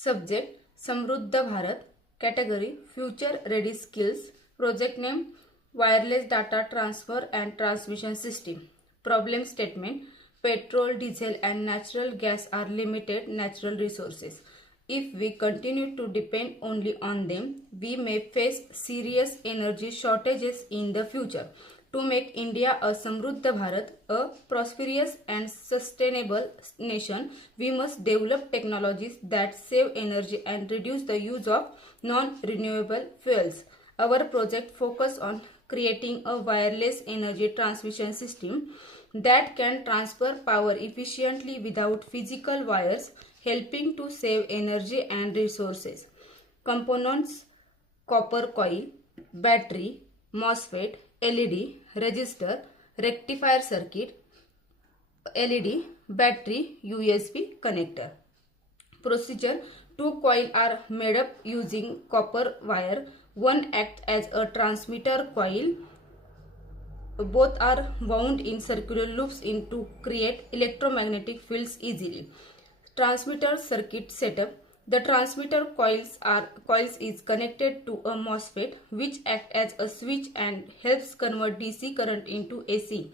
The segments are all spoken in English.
Subject Samruddha Bharat. Category Future Ready Skills. Project name Wireless Data Transfer and Transmission System. Problem statement Petrol, diesel and natural gas are limited natural resources. If we continue to depend only on them, we may face serious energy shortages in the future. To make India a Samruddha Bharat, a prosperous and sustainable nation, we must develop technologies that save energy and reduce the use of non-renewable fuels. Our project focuses on creating a wireless energy transmission system that can transfer power efficiently without physical wires, helping to save energy and resources. Components: copper coil, battery, MOSFET, LED, resistor, rectifier circuit, LED, battery, USB connector. Procedure: two coils are made up using copper wire. One acts as a transmitter coil. Both are wound in circular loops to create electromagnetic fields easily. Transmitter circuit setup: the transmitter coils is connected to a MOSFET which acts as a switch and helps convert DC current into AC.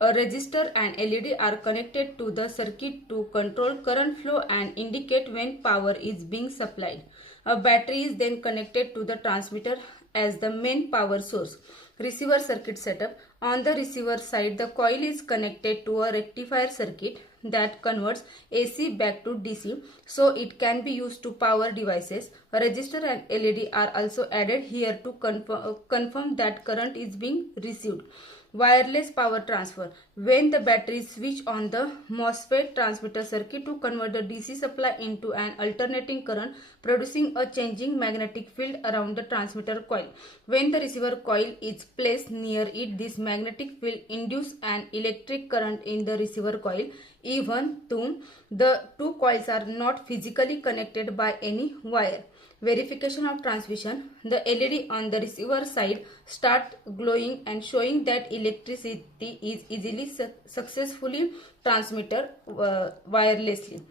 A resistor and LED are connected to the circuit to control current flow and indicate when power is being supplied. A battery is then connected to the transmitter as the main power source. Receiver circuit setup: on the receiver side, the coil is connected to a rectifier circuit that converts AC back to DC so it can be used to power devices. A resistor and LED are also added here to confirm that current is being received. Wireless power transfer: when the battery is switched on the MOSFET transmitter circuit to convert the DC supply into an alternating current, producing a changing magnetic field around the transmitter coil. When the receiver coil is placed near it, this magnetic field induces an electric current in the receiver coil, even though the two coils are not physically connected by any wire. Verification of transmission: the LED on the receiver side start glowing and showing that electricity is easily successfully transmitted wirelessly.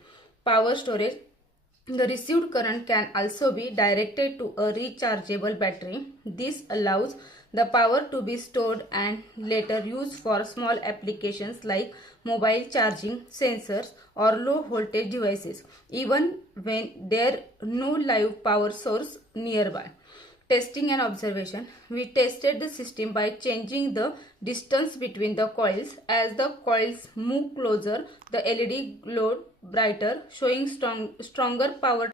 Power storage: the received current can also be directed to a rechargeable battery. This allows the power to be stored and later used for small applications like mobile charging, sensors, or low voltage devices, even when there is no live power source nearby. Testing and observation: we tested the system by changing the distance between the coils. As the coils move closer, the LED glowed brighter, showing stronger power